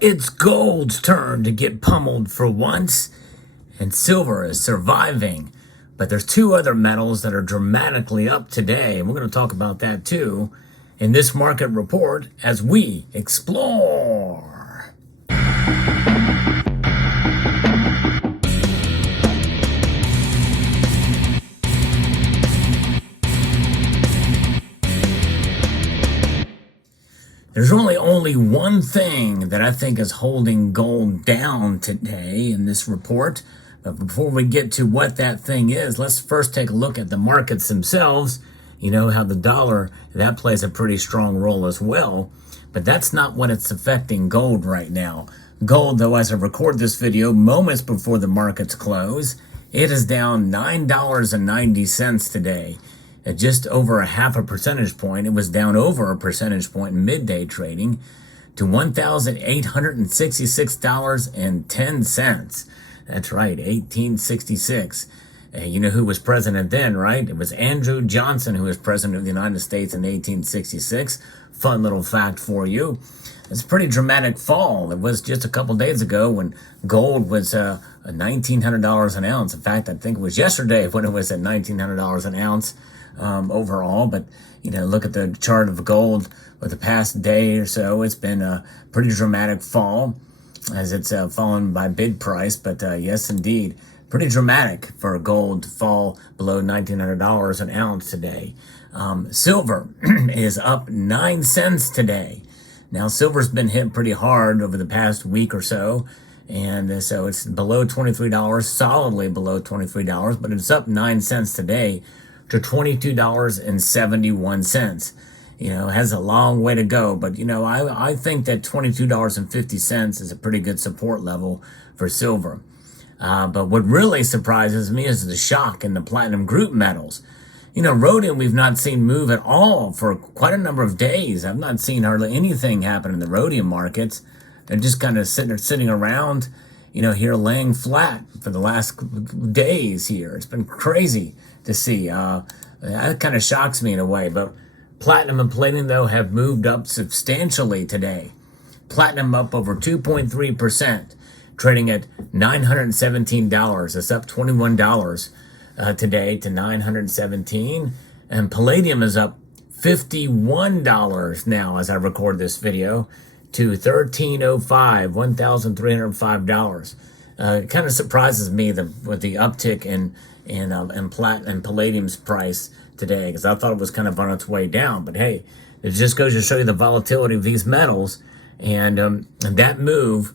It's gold's turn to get pummeled for once, and silver is surviving. But there's two other metals that are dramatically up today, and we're going to talk about that too in this market report as we explore. There's only one thing that I think is holding gold down today in this report. But before we get to what that thing is, let's first take a look at the markets themselves. You know how the dollar, that plays a pretty strong role as well. But that's not what it's affecting gold right now. Gold, though, as I record this video moments before the markets close, it is down $9.90 today. At just over a half a percentage point. It was down over a percentage point in midday trading to $1,866.10. That's right, 1866. You know who was president then, right? It was Andrew Johnson who was president of the United States in 1866. Fun little fact for you. It's a pretty dramatic fall. It was just a couple days ago when gold was $1,900 an ounce. In fact, I think it was yesterday when it was at $1,900 an ounce. Overall, but you know, look at the chart of gold with the past day or so. It's been a pretty dramatic fall as it's fallen by bid price, but yes, indeed, pretty dramatic for gold to fall below $1,900 an ounce today. Silver is up 9 cents today. Now, silver's been hit pretty hard over the past week or so, and so it's below $23, solidly below $23, but it's up 9 cents today to $22.71. You know, it has a long way to go, but you know, I think that $22.50 is a pretty good support level for silver. But what really surprises me is the shock in the platinum group metals. You know, rhodium we've not seen move at all for quite a number of days. I've not seen hardly anything happen in the rhodium markets. They're just kind of sitting around, you know, here laying flat for the last days here. It's been crazy to see. That kind of shocks me in a way, but platinum and palladium, though, have moved up substantially today. Platinum up over 2.3%, trading at $917. It's up $21 today to $917. And palladium is up $51 now as I record this video to $1,305. It kind of surprises me with the uptick in palladium's price today, because I thought it was kind of on its way down. But hey, it just goes to show you the volatility of these metals, and that move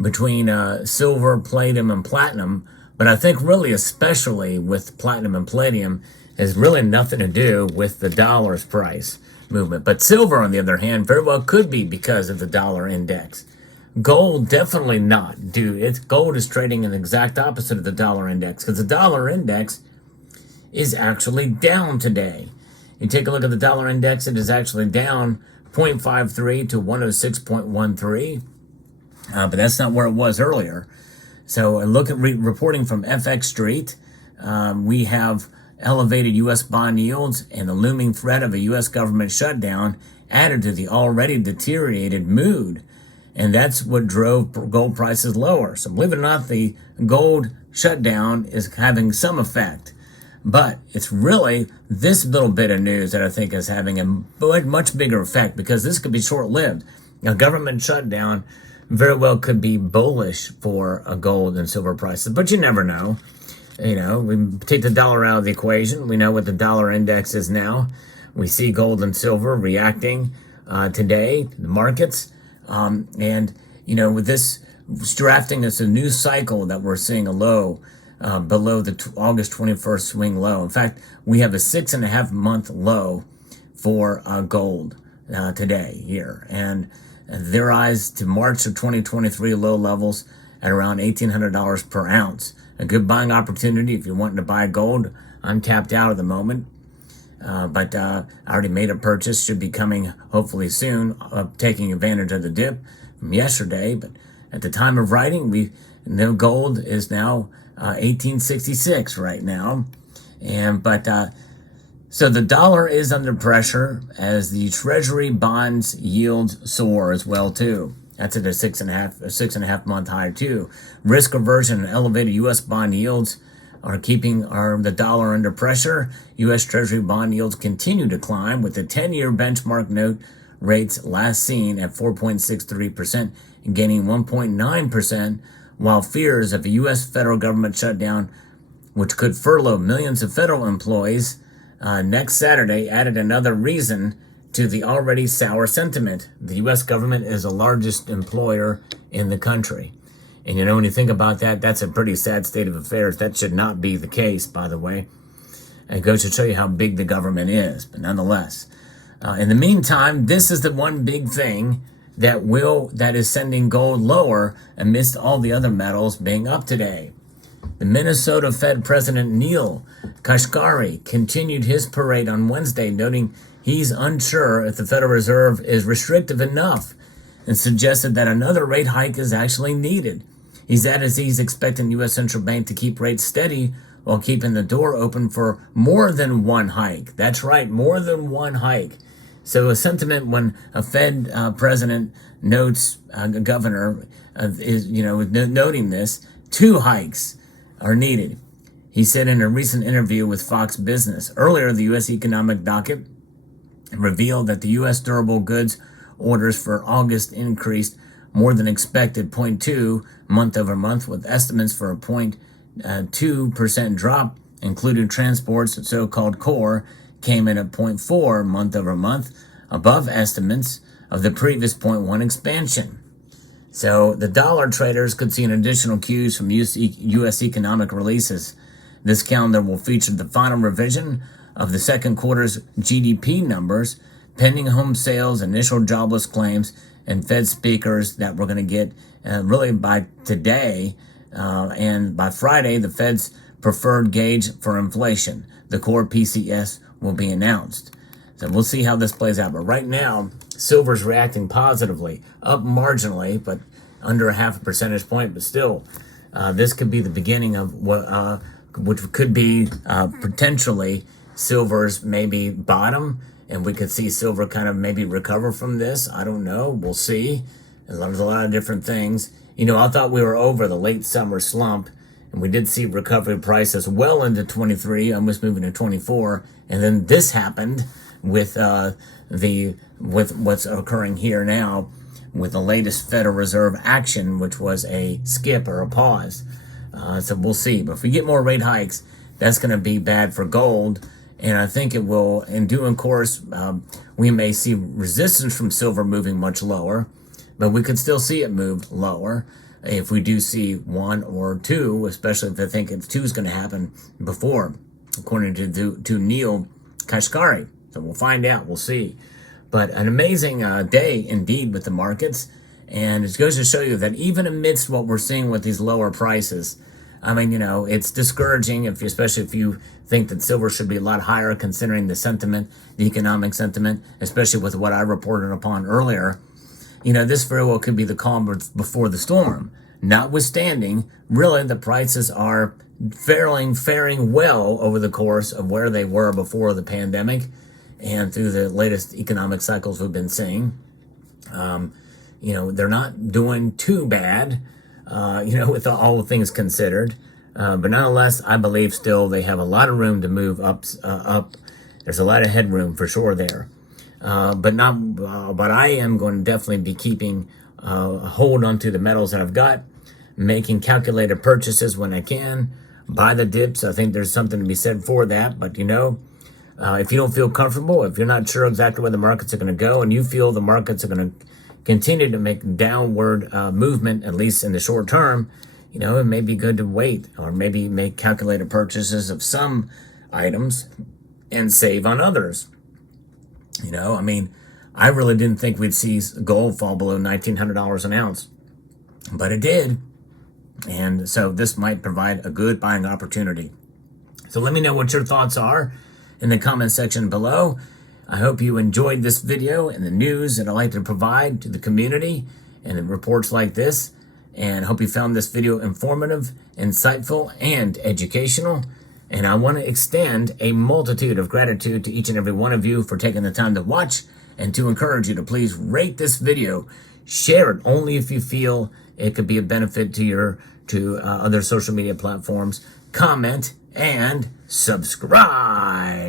between silver, palladium, and platinum. But I think really, especially with platinum and palladium, has really nothing to do with the dollar's price movement. But silver, on the other hand, very well could be because of the dollar index. Gold, definitely not, gold is trading in the exact opposite of the dollar index, because the dollar index is actually down today. You take a look at the dollar index, it is actually down 0.53 to 106.13, but that's not where it was earlier. So look at reporting from FX Street. We have elevated U.S. bond yields and the looming threat of a U.S. government shutdown added to the already deteriorated mood. And that's what drove gold prices lower. So believe it or not, the gold shutdown is having some effect. But it's really this little bit of news that I think is having a much bigger effect, because this could be short-lived. A government shutdown very well could be bullish for gold and silver prices, but you never know. You know, we take the dollar out of the equation. We know what the dollar index is now. We see gold and silver reacting today, the markets. And, you know, with this drafting, it's a new cycle that we're seeing a low below the August 21st swing low. In fact, we have a 6.5 month low for gold today here. And their eyes to March of 2023 low levels at around $1,800 per ounce. A good buying opportunity if you're wanting to buy gold. I'm tapped out at the moment. But I already made a purchase, should be coming hopefully soon, taking advantage of the dip from yesterday. But at the time of writing, we know gold is now 1866 right now. So the dollar is under pressure as the Treasury bonds yields soar as well too. That's at a 6.5 month high too. Risk aversion and elevated U.S. bond yields are keeping the dollar under pressure. U.S. Treasury bond yields continue to climb, with the 10-year benchmark note rates last seen at 4.63% and gaining 1.9%, while fears of a U.S. federal government shutdown, which could furlough millions of federal employees next Saturday, added another reason to the already sour sentiment. The U.S. government is the largest employer in the country. And when you think about that, that's a pretty sad state of affairs. That should not be the case, by the way. It goes to show you how big the government is, but nonetheless. In the meantime, this is the one big thing that is sending gold lower amidst all the other metals being up today. The Minnesota Fed President Neil Kashkari continued his parade on Wednesday, noting he's unsure if the Federal Reserve is restrictive enough and suggested that another rate hike is actually needed. He's added he's expecting the U.S. Central Bank to keep rates steady while keeping the door open for more than one hike. That's right, more than one hike. So a sentiment when a Fed president notes a governor is noting this, 2 hikes are needed. He said in a recent interview with Fox Business. Earlier, the U.S. economic docket revealed that the U.S. durable goods orders for August increased more than expected, 0.2 month over month, with estimates for a 0.2% drop, including transports, the so-called core, came in at 0.4 month over month, above estimates of the previous 0.1 expansion. So the dollar traders could see an additional cues from U.S. economic releases. This calendar will feature the final revision of the second quarter's GDP numbers, pending home sales, initial jobless claims, and Fed speakers that we're going to get really by today. And by Friday, the Fed's preferred gauge for inflation, the core PCS, will be announced. So we'll see how this plays out. But right now, silver's reacting positively, up marginally, but under a 0.5 percentage point. But still, this could be the beginning of what, which could be potentially silver's maybe bottom, and we could see silver kind of maybe recover from this. I don't know. We'll see. There's a lot of different things. I thought we were over the late summer slump, and we did see recovery prices well into 23, almost moving to 24, and then this happened with what's occurring here now with the latest Federal Reserve action, which was a skip or a pause. So we'll see. But if we get more rate hikes, that's going to be bad for gold. And I think it will, in due course, we may see resistance from silver moving much lower, but we could still see it move lower if we do see 1 or 2, especially if I think 2 is going to happen before, according to Neil Kashkari. So we'll find out. We'll see. But an amazing day indeed with the markets. And it goes to show you that even amidst what we're seeing with these lower prices, I mean, it's discouraging, especially if you think that silver should be a lot higher considering the sentiment, the economic sentiment, especially with what I reported upon earlier. This very well could be the calm before the storm. Notwithstanding, really, the prices are faring well over the course of where they were before the pandemic and through the latest economic cycles we've been seeing. They're not doing too bad, with all things considered. But nonetheless, I believe still they have a lot of room to move up. There's a lot of headroom for sure there. But I am going to definitely be keeping a hold onto the metals that I've got, making calculated purchases when I can, buy the dips. I think there's something to be said for that. But if you don't feel comfortable, if you're not sure exactly where the markets are going to go, and you feel the markets are going to continue to make downward movement, at least in the short term, it may be good to wait, or maybe make calculated purchases of some items and save on others. I really didn't think we'd see gold fall below $1,900 an ounce, but it did. And so this might provide a good buying opportunity. So let me know what your thoughts are in the comment section below. I hope you enjoyed this video and the news that I like to provide to the community and reports like this. And I hope you found this video informative, insightful, and educational. And I want to extend a multitude of gratitude to each and every one of you for taking the time to watch, and to encourage you to please rate this video, Share it only if you feel it could be a benefit to other social media platforms. Comment and subscribe.